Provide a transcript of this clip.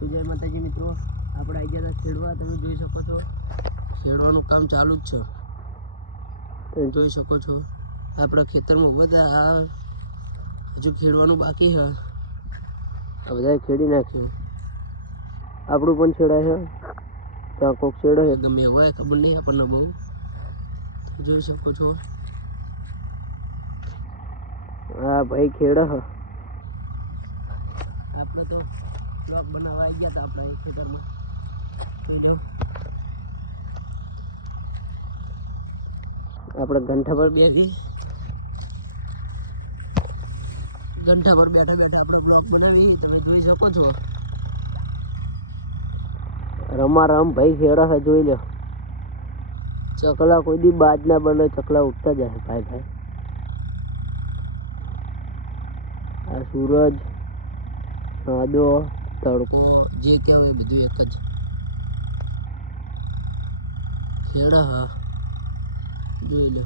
તો જય માતાજી મિત્રો, આપણે આવી ગયા હતા ખેડવા. તમે જોઈ શકો છો ખેડવાનું કામ ચાલુ જ છે. તમે જોઈ શકો છો આપણા ખેતરમાં બધા હજુ ખેડવાનું બાકી છે. આ બધા ખેડી નાખ્યું. આપણું પણ છેડાય છે, ત્યાં કોઈક છેડો છે, ગમે હોય ખબર નહીં આપણને બહુ. જોઈ શકો છો આ ભાઈ ખેડે છે. આપણે તો બ્લોક બનાવવા આવી ગયા હતા આપણા એક ખેતરમાં. આપણે ઘંટા પર બેઠા બેઠા આપણે બ્લોક બનાવી. તમે જોઈ શકો છો રમારમ ભાઈ ખેડા છે. જોઈ લો ચકલા કોઈ દી બાજ ના બને, ચકલા ઉઠતા જાય ભાઈ ભાઈ. આ સૂરજ, સાદો, તડકો જે કહેવાય બધું એક જ ખેડા. હા જોઈ લો.